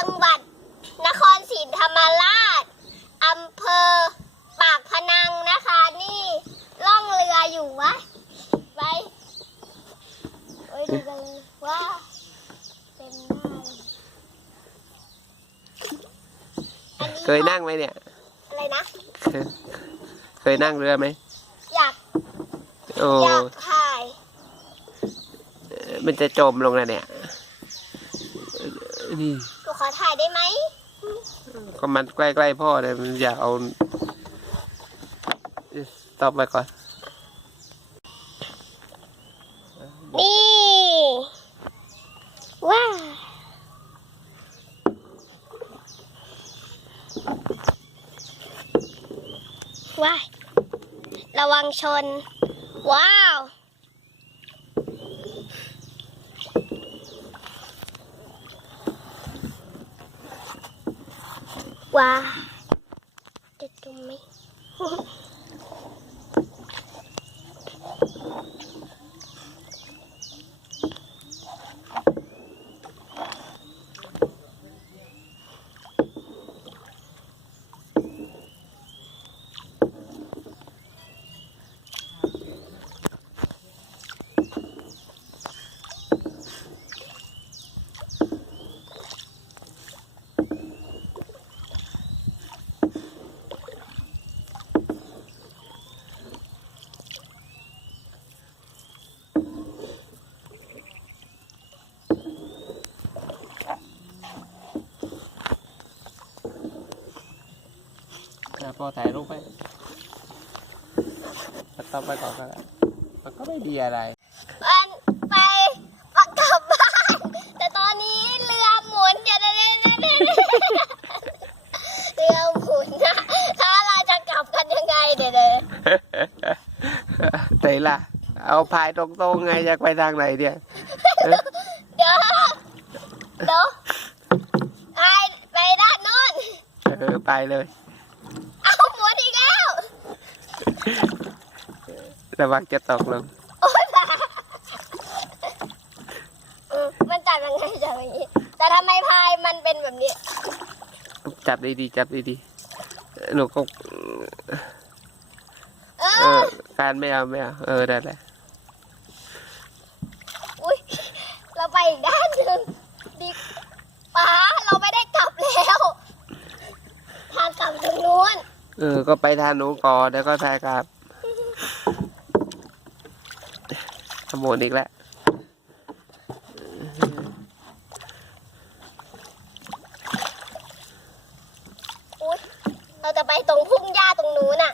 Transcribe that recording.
จังหวัด นครศรีธรรมราชอำเภอ ปากพนังนะคะ นี่ล่องเรืออยู่วะไปไปดูกันเว่าเคยนั่งไหมเนี่ย อะไรนะ เคยนั่งเรือไหม อยากออยากถ่าย มันจะจมลงแล้วเนี่ยนี่ ถ่ายได้ไหมก็มันใกล้ๆพ่อเลยมันอย่าเอาตอบไปก่อน นี่ ว้าว้ายระวังชน ว้าว ว้าจะ พ่อถ่ายรูปไปตอไปก่อก็ได้มันก็ไม่ดีอะไรมันไปประกลับบ้านแต่ตอนนี้เรือหมุนจะได้เล่นเล่นเรือหมุนนะถ้าเราจะกลับกันยังไงเดี๋ยวเดี๋ยวไหนล่ะ เอาพายตรงๆไงอยากไปทางไหนเนี่ยเอเดี๋ยวเดี๋ยวไปไปด้านโน้นเออไปเลย เอาหมุนอีกแล้ว ระวังจะตกลง โอ๊ยตายเออมันจับยังไงจับอย่างนี้ แต่ทำไมพายมันเป็นแบบนี้ จับดีๆจับดีๆหนูก็เอเอออ การไม่เอาไม่เอาเออได้แหละอุ้ยเราไปอีกด้านหนึ่งดิป๋าเราไม่ได้กลับแล้วทาง กลับตรงนู้นเออ ก็ไปทางหนูก่อนแล้วก็ทายกลับขโมยอีกแล้วอุ้ยเราจะไปตรงพุ่งหญ้าตรงนู้นน่ะ